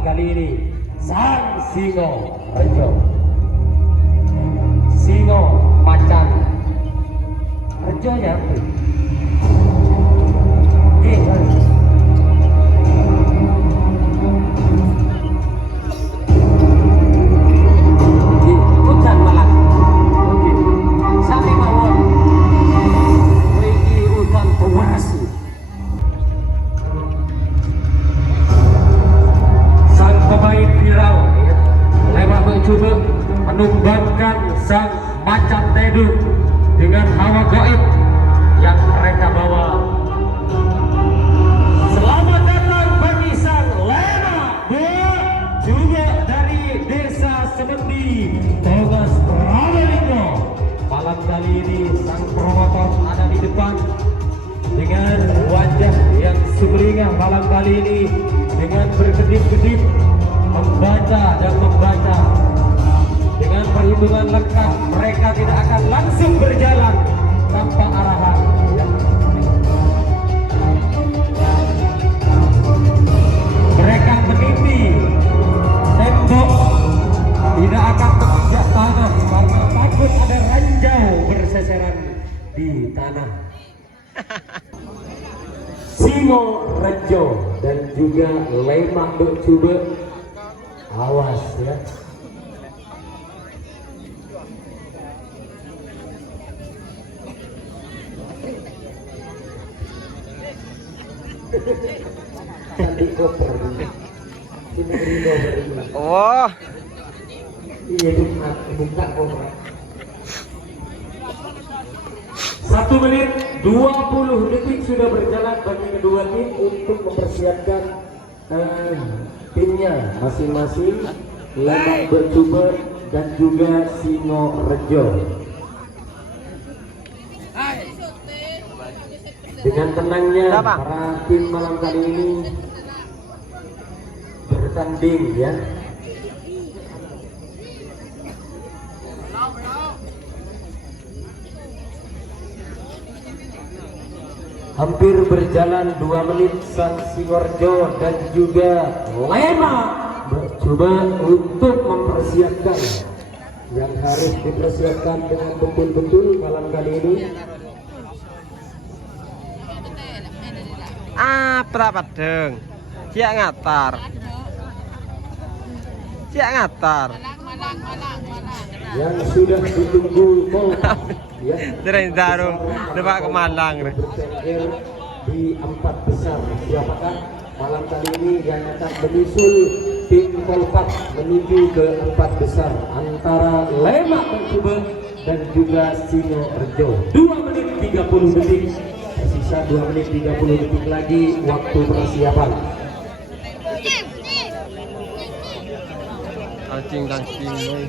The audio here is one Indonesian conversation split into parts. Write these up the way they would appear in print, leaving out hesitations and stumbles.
malam kali ini Sang Singo Rejo, Singo Macan Rejo ya. Menumbuhkan sang macan teduh dengan hawa gaib yang mereka bawa. Selamat datang bagi sang Lema juga dari desa Semendi, Togas Probolinggo. Malam kali ini sang promotor ada di depan dengan wajah yang sumringah. Malam kali ini dengan berkedip-kedip membaca dan membaca. Dengan perhitungan lengkap, mereka tidak akan langsung berjalan tanpa arahan. Mereka meniti tembok, tidak akan menginjak tanah karena takut ada ranjau berseceran di tanah. Singo Rejo dan juga Lema Coba, awas ya. Oh, iya buka koper. 1 menit 20 detik sudah berjalan bagi kedua tim untuk mempersiapkan timnya masing-masing. Lema Coba dan juga Singo Rejo. Dengan tenangnya para tim malam kali ini bertanding ya. Hampir berjalan 2 menit sang Singo Rejo dan juga Lema coba untuk mempersiapkan yang harus dipersiapkan dengan betul-betul malam kali ini. berapa deng? Siap ngatar. Siap ngatar. Yang sudah ditunggu Kolkap ya. Terus darum depak ke Malang. Bertengger di 4 besar. Siapakah malam kali ini yang akan menyusul tim Kolkap menuju ke 4 besar antara Lema Coba dan juga Singo Rejo. 2 menit 30 detik. Tersisa 2 menit 30 detik lagi waktu persiapan. Kancing.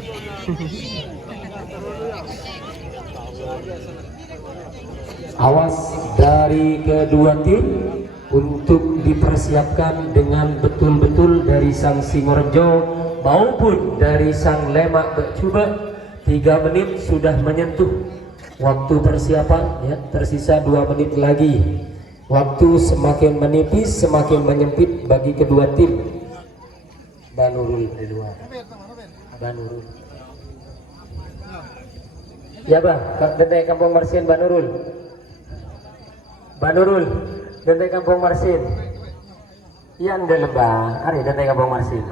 Awas dari kedua tim untuk dipersiapkan dengan betul-betul dari sang Singo Rejo maupun dari sang Lema Coba. 3 menit sudah menyentuh waktu persiapan ya, tersisa 2 menit lagi. Waktu semakin menipis semakin menyempit bagi kedua tim. Banurul di luar. Banurul. Ya bang, Dendek Kampung Marsin Banurul. Banurul, Dendek Kampung Marsin. Iya anda lebah, hari Dendek Kampung Marsin.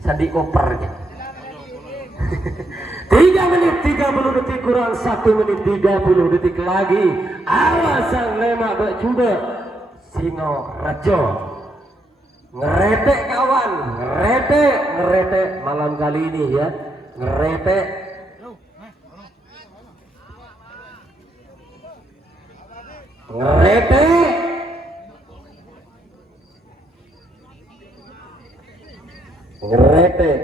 Sandi koper ya. 3 menit 30 detik kurang 1 menit 30 detik lagi. Awas sang Lema Coba Singo Rejo. Ngeretek kawan, ngeretek malam kali ini ya, ngeretek. Ngeretek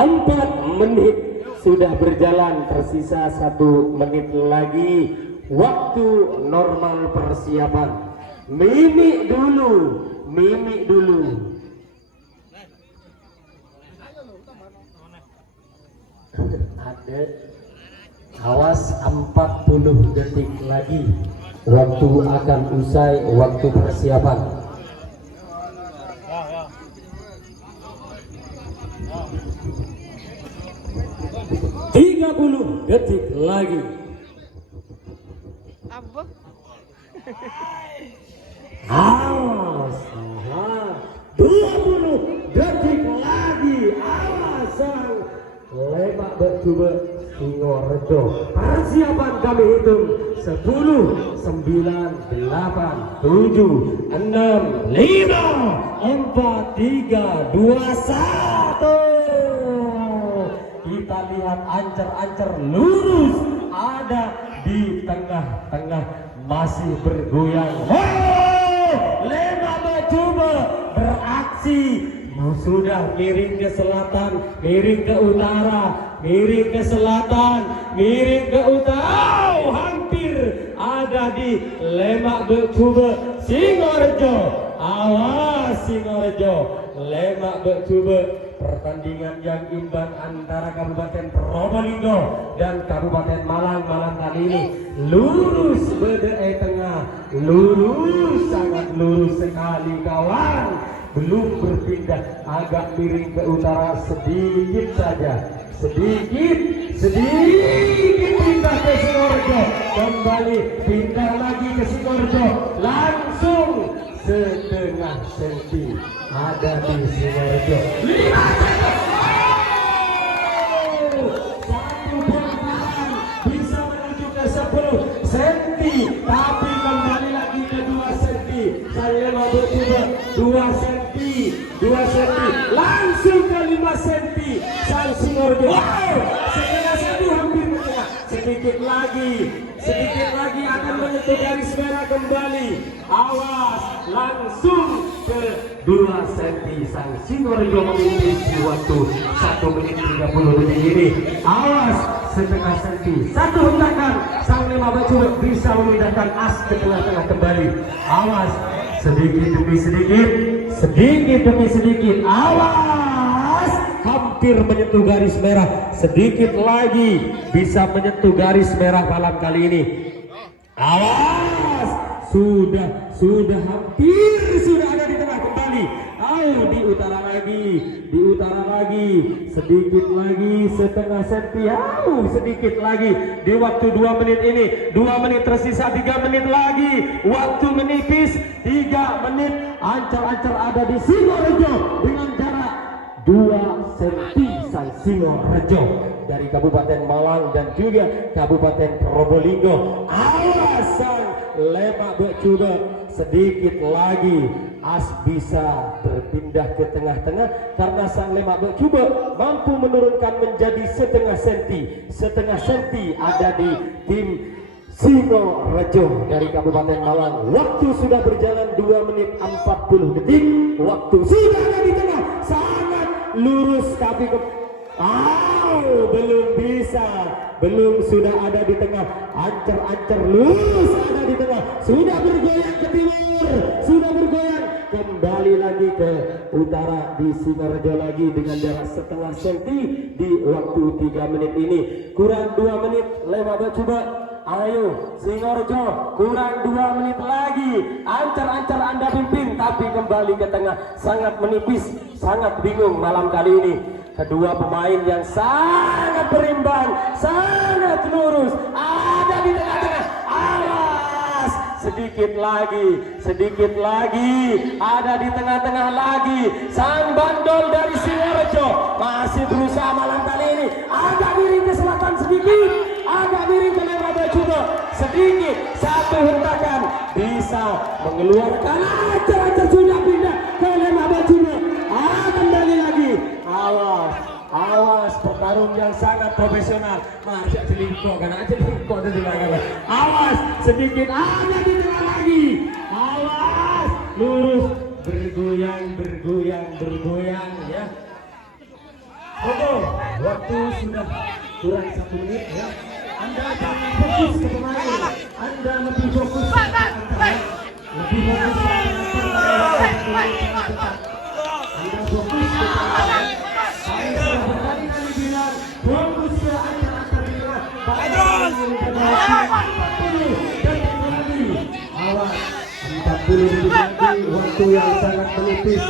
4 menit sudah berjalan, tersisa 1 menit lagi waktu normal persiapan. Mimik dulu. Ada awas 40 detik lagi waktu akan usai waktu persiapan. 30 detik lagi. Awas, 20 detik lagi. Awas, sang Lemak Bercoba Singorejo. Persiapan kami hitung 10, 9, 8, 7, 6, 5, 4, 3, 2, 1. Kita lihat ancer-ancer lurus ada di tengah-tengah masih bergoyang. Lemak Bercoba beraksi. Sudah miring ke selatan, miring ke utara, miring ke selatan, miring ke utara. Hampir ada di Lemak Bercoba Singorejo. Awas Singorejo, Lemak Bercoba. Pertandingan yang imbang antara Kabupaten Probolinggo dan Kabupaten Malang kali ini lurus berdiri tengah, lurus sangat lurus sekali kawan. Belum berpindah, agak miring ke utara sedikit saja, sedikit pindah ke Singorejo, kembali pindah lagi ke Singorejo, langsung setengah senti ada di Singorejo. 5 senti, satu perempuan bisa menuju ke 10 senti, tapi kembali lagi ke 2 senti. Saya mau bercoba 2 senti, 2 senti, langsung ke 5 senti. Sang Singorejo, setengah senti hampir ke tengah, sedikit lagi akan menyentuh garis merah kembali. Awas, langsung ke 2 senti. Sang Singorejo memiliki waktu 1 menit 30 detik ini. Awas, setengah senti, satu hentakan sang Lemak Bercoba bisa memindahkan as ke tengah-tengah kembali. Awas, sedikit demi sedikit, awas, hampir menyentuh garis merah, sedikit lagi bisa menyentuh garis merah malam kali ini. Awas, sudah hampir, sudah ada di tengah kembali. Ayo di utara lagi, sedikit lagi, setengah senti, sedikit lagi di waktu 2 menit ini. 2 menit tersisa, 3 menit lagi, waktu menipis, 3 menit. Ancar-ancar ada di Singorejo dengan jarak 2 senti. Sang Singorejo dari Kabupaten Malang dan juga Kabupaten Probolinggo. Awas sang Lemak Bercoba, sedikit lagi as bisa berpindah ke tengah-tengah karena sang Lemak Bercoba mampu menurunkan menjadi setengah senti ada di tim Singorejo dari Kabupaten Malang. Waktu sudah berjalan 2 menit 40 detik. Waktu sudah ada di tengah, sangat lurus tapi belum sudah ada di tengah. Ancer-ancer lurus ada di tengah, sudah bergoyang ke timur, sudah bergoyang kembali lagi ke utara di Singorejo lagi dengan jarak setengah senti di waktu 3 menit ini. Kurang 2 menit Lemak Bercoba. Ayo Singorejo, kurang 2 menit lagi. Ancar-ancar Anda pimpin tapi kembali ke tengah, sangat menipis, sangat bingung malam kali ini. Kedua pemain yang sangat berimbang, sangat lurus ada di tengah-tengah. Awas, sedikit lagi ada di tengah-tengah lagi. Sang bandol dari Singorejo masih berusaha malam kali ini, agak miring ke selatan sedikit, agak miring ke Lemak Bercoba sedikit. Satu hentakan bisa mengeluarkan. Ancar-ancar sudah pindah ke Lemak Bercoba. Kembali lagi. Awas, pertarung yang sangat profesional. Masih selingkuh kan aja, selingkuh itu juga. Awas, sedikit ada di tengah lagi. Awas, lurus, bergoyang ya. Oke, waktu sudah kurang 1 menit ya. Anda jangan fokus ke pemain, Anda lebih fokus ke antara, lebih fokus ke antara. Anda fokus ke antara. Saya sudah berkali-kali bilang fokus ke antara-antara. Awas, 40 detik lagi, waktu yang sangat menipis,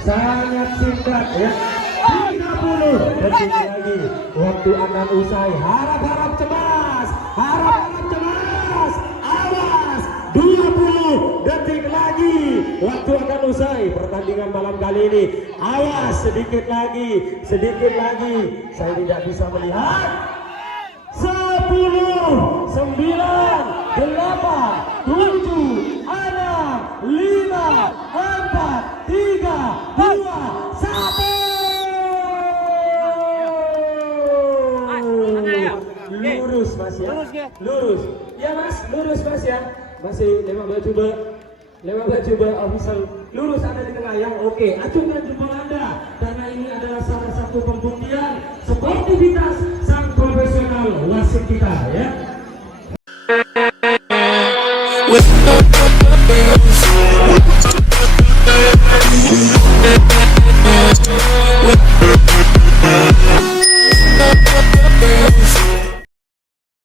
sangat singkat ya. 30 detik lagi waktu akan usai. Harap-harap cemas, harap-harap cemas. Awas, 20 detik lagi waktu akan usai pertandingan malam kali ini. Awas, sedikit lagi, sedikit lagi. Saya tidak bisa melihat. 10, 9, 8, 7, 6, 5, 4, 3, 2, 1. Lurus Mas ya. Lurus. Ya Mas, lurus Mas ya. Masih lewat coba official. Lurus ada di tengah yang oke. Acungkan jempol Anda karena ini adalah salah satu pembuktian sportivitas sang profesional wasit kita ya.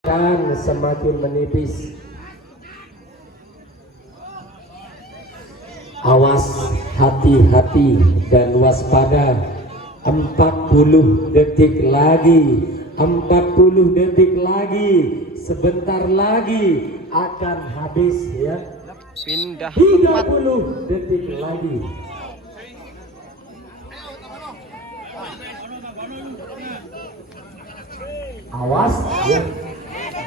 Kan semakin menipis. Awas, hati-hati dan waspada. 40 detik lagi, 40 detik lagi, sebentar lagi akan habis ya. Pindah 30 detik lagi. Awas ya.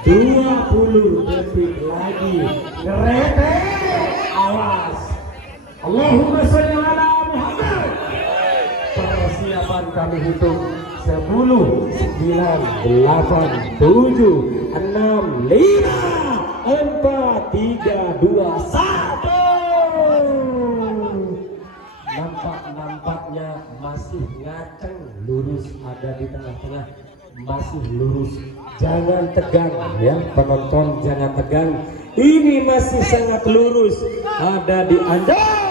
20 detik lagi. Ngerete. Awas. Allahumma sholli ala Muhammad. Persiapan kami hitung 10, 9, 8, 7, 6, 5, 4, 3, 2, 1. Nampak-nampaknya masih ngaceng, lurus ada di tengah-tengah, masih lurus. Jangan tegang ya penonton, jangan tegang. Ini masih sangat lurus, ada di Anda.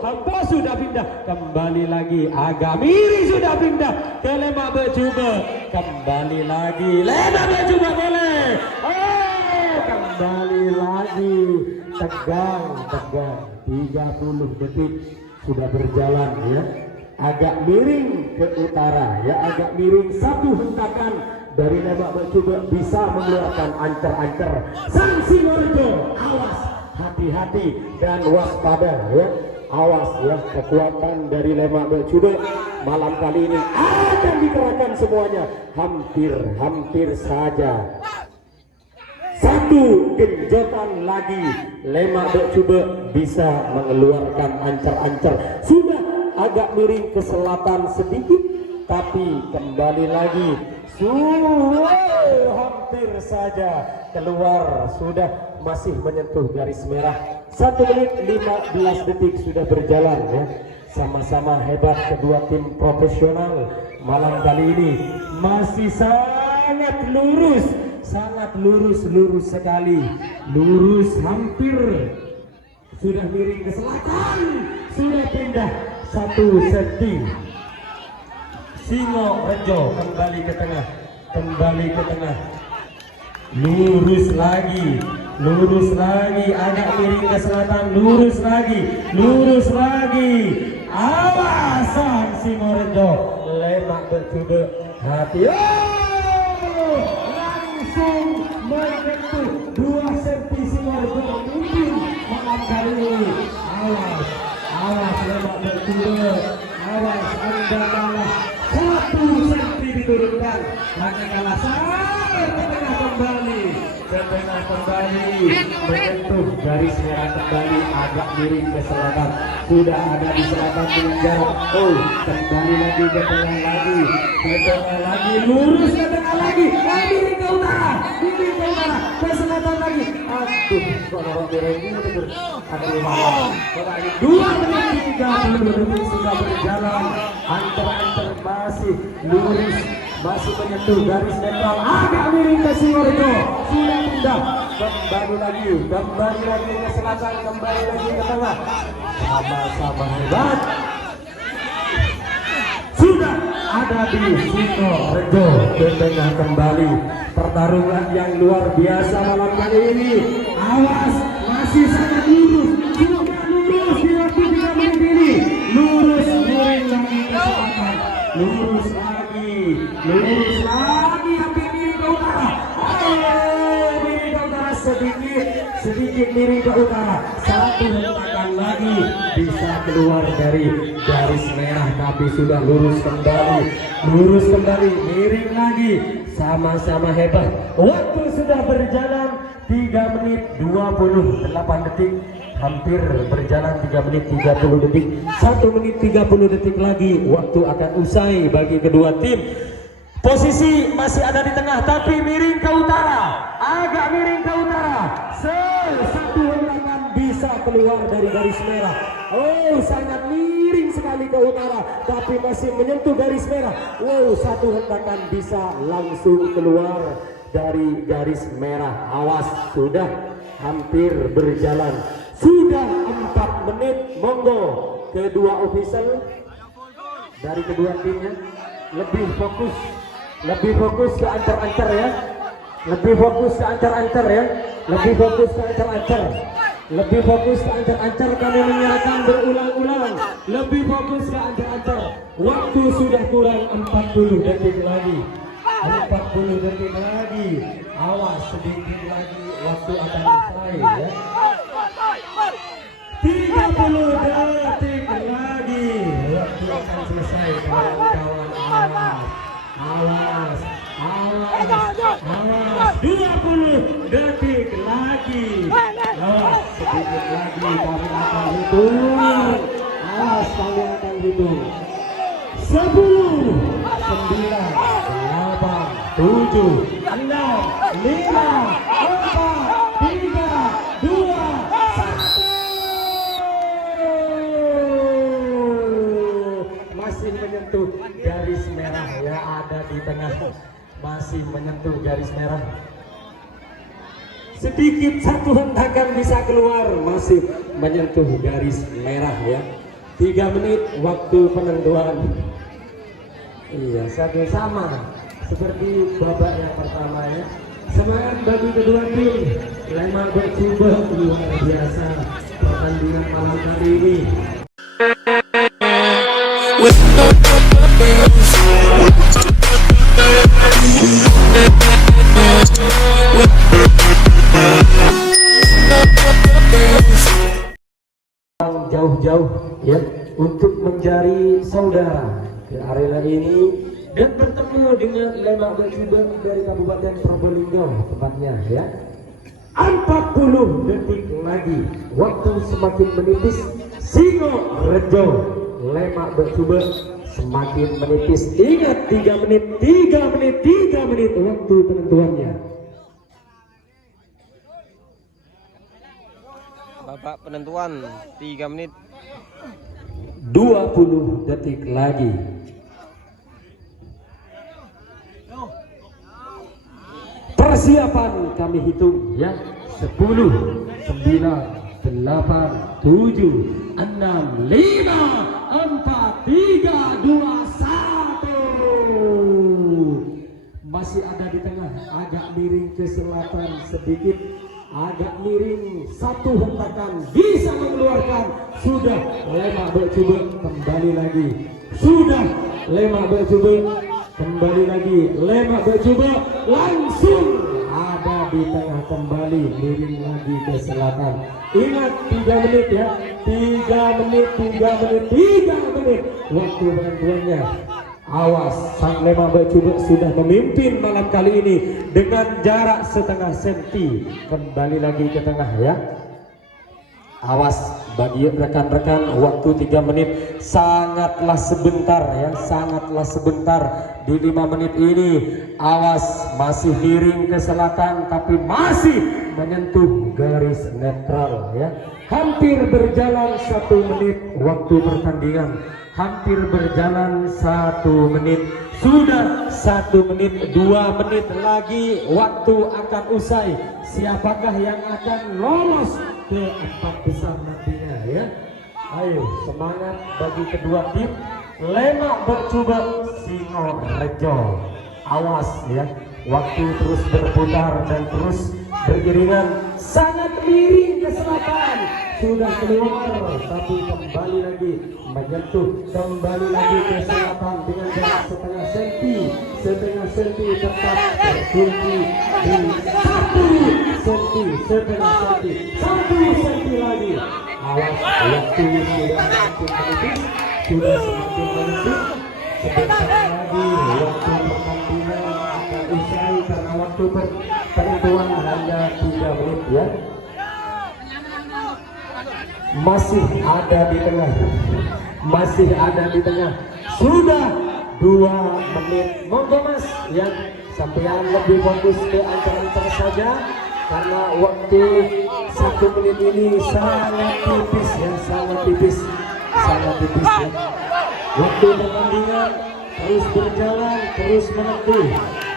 Hampa sudah pindah kembali lagi, agak miring sudah pindah ke Lemak Becuba, kembali lagi Lemak Becuba boleh. Oh, kembali lagi tegang 30 detik sudah berjalan ya. Agak miring ke utara ya, agak miring satu hentakan dari Lemak Becuba bisa mengeluarkan ancer-ancer sang Sidoarjo. Awas, hati-hati dan waspada ya. Awas ya, kekuatan dari Lemak Becuba malam kali ini akan dikerahkan semuanya. Hampir saja satu genjotan lagi Lemak Becuba bisa mengeluarkan ancer-ancer. Sudah agak miring ke selatan sedikit, tapi kembali lagi hampir saja keluar, sudah masih menyentuh garis merah. 1 menit 15 detik sudah berjalan ya. Sama-sama hebat kedua tim profesional malam kali ini. Masih sangat lurus sekali. Lurus hampir sudah miring ke selatan, sudah pindah 1 senti. Sidoarjo kembali ke tengah, lurus lagi, agak miring ke selatan, lurus lagi, awasan Sidoarjo, Lemak Becuba, hati, langsung menyentuh 2 senti Sidoarjo mungkin malam kali ini. Awas Lemak Becuba, awas Anda malah 1 senti diturunkan, hanya kalah ke tengah kembali, menyentuh garis merah kembali, agak miring ke selatan, sudah ada di selatan dengan jarak. Oh, kembali lagi ke tengah lagi, lurus ke tengah lagi, miring ke utara, ke selatan lagi. Aduh, kok orang berenggu ada 2 menit 30 detik sudah berjalan, antar masih lurus, masih menyentuh garis netral, agak miring ke Sidoarjo, sudah pindah, kembali lagi ke selatan, kembali lagi ke tengah, sama-sama hebat. Sudah ada di Sidoarjo ke tengah kembali. Pertarungan yang luar biasa malam kali ini. Awas, masih sangat lurus, sudah lurus di waktu 3 menit ini, lurus miring lagi ke selatan, lurus lagi lurus lagi hampir miring ke utara. Miring ke utara sedikit miring ke utara. Satu hentakan lagi bisa keluar dari garis merah, tapi sudah lurus kembali, miring lagi, sama-sama hebat. Waktu sudah berjalan 3 menit 28 detik, hampir berjalan 3 menit 30 detik. 1 menit 30 detik lagi waktu akan usai bagi kedua tim. Posisi masih ada di tengah tapi miring ke utara, agak miring ke utara. Satu hentakan bisa keluar dari garis merah. Oh, sangat miring sekali ke utara tapi masih menyentuh garis merah. Wow, satu hentakan bisa langsung keluar dari garis merah. Awas, sudah hampir berjalan. Sudah 4 menit. Monggo kedua official dari kedua timnya lebih fokus ke ancar-ancar ya. Lebih fokus ke ancar-ancar. Kami menyatakan berulang-ulang. Lebih fokus ke ancar-ancar. Waktu sudah kurang 40 detik lagi. 40 detik lagi. Awas, sedikit lagi waktu akan selesai ya. 30 detik lagi waktu akan selesai, kawan-kawan. Awas 20 detik lagi. Awas, sedikit lagi kami akan hitung. Awas, kami akan hitung. 10 9 8 7 6 5 4 3 2 1. Masih menyentuh garis merah ya, ada di tengah, masih menyentuh garis merah. Sedikit satu hentakan bisa keluar, masih menyentuh garis merah ya. 3 menit waktu penentuan. Iya, satu sama seperti babak yang pertama ya. Semangat bagi kedua tim. Lema bercoba luar biasa pertandingan malam kali ini. Jauh-jauh ya untuk mencari saudara ke arena ini dan bertemu dengan Lema bercoba dari Kabupaten Probolinggo tepatnya ya. 40 detik lagi waktu semakin menipis. Singo Rejo Lema bercoba semakin menipis. Ingat 3 menit waktu penentuannya. Babak penentuan 3 menit 20 detik lagi. Persiapan kami hitung ya. 10 9 8 7 6 5 4 3 2 1. Masih ada di tengah, agak miring ke selatan sedikit, agak miring. Satu hentakan bisa mengeluarkan. Sudah Lema bercoba kembali lagi. Lema bercoba langsung ada di tengah kembali, miring lagi ke selatan. Ingat 3 menit ya. 3 menit waktu penentuannya. Awas, sang Lema bercoba sudah memimpin malam kali ini dengan jarak setengah senti. Kembali lagi ke tengah ya. Awas bagi rekan-rekan, waktu 3 menit sangatlah sebentar ya, sangatlah sebentar. Di 5 menit ini awas, masih miring ke selatan tapi masih menyentuh garis netral ya. Hampir berjalan 1 menit waktu pertandingan. Hampir berjalan 1 menit. Sudah 1 menit, 2 menit lagi waktu akan usai. Siapakah yang akan lolos ke 4 besar nantinya ya. Ayo semangat bagi kedua tim. Lema bercoba Singo Rejo. Awas ya, waktu terus berputar dan terus beriringan. Sangat miring ke selatan. Sudah keluar tapi kembali lagi menyentuh, kembali lagi ke selatan dengan jarak setengah senti. setengah senti tetap terkunci di 1 senti, setengah senti, 1 senti lagi. Awas, waktu sudah semakin menipis, sudah semakin menipis. Sebentar lagi waktu pertandingan akan usai karena waktu penentuan hanya 3 menit ya. Masih ada di tengah, masih ada di tengah. Sudah 2 menit, monggo mas ya, sampean lebih fokus ke antar-antar saja karena waktu 1 menit ini sangat tipis ya, sangat tipis, sangat tipis ya. Waktu pertandingan terus berjalan, terus menentu.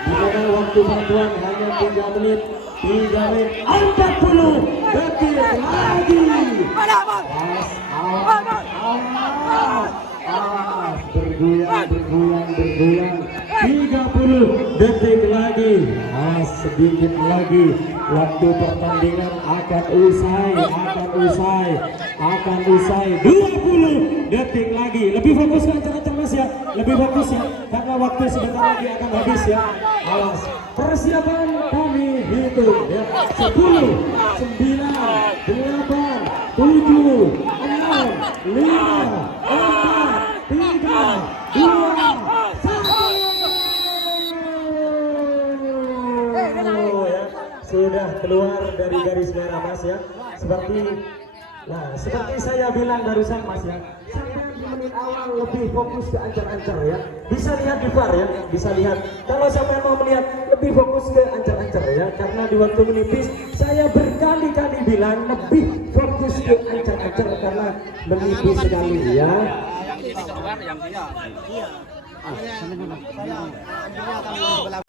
Di mana waktu bantuan hanya 3 menit, 3 menit 40 detik lagi. Bergoyang 30 detik lagi. Sedikit lagi waktu pertandingan akan usai, 20 detik lagi. Lebih fokus ke antar-antar mas ya, lebih fokus ya, karena waktu sebentar lagi akan habis ya. Awas, persiapan kami hitung ya. 10, 9, 8, 7, 6, 5, 4, 3, 2, 1 ya. Sudah keluar dari garis merah mas ya. Seperti saya bilang barusan mas ya, sampai di menit awal lebih fokus ke ancar-ancar ya. Bisa lihat di VAR ya, bisa lihat. Kalau sampai mau melihat lebih fokus ke ancar-ancar ya, karena di waktu menipis saya berkali-kali bilang lebih fokus ke ancar-ancar karena menipis sekali ya. Yang dia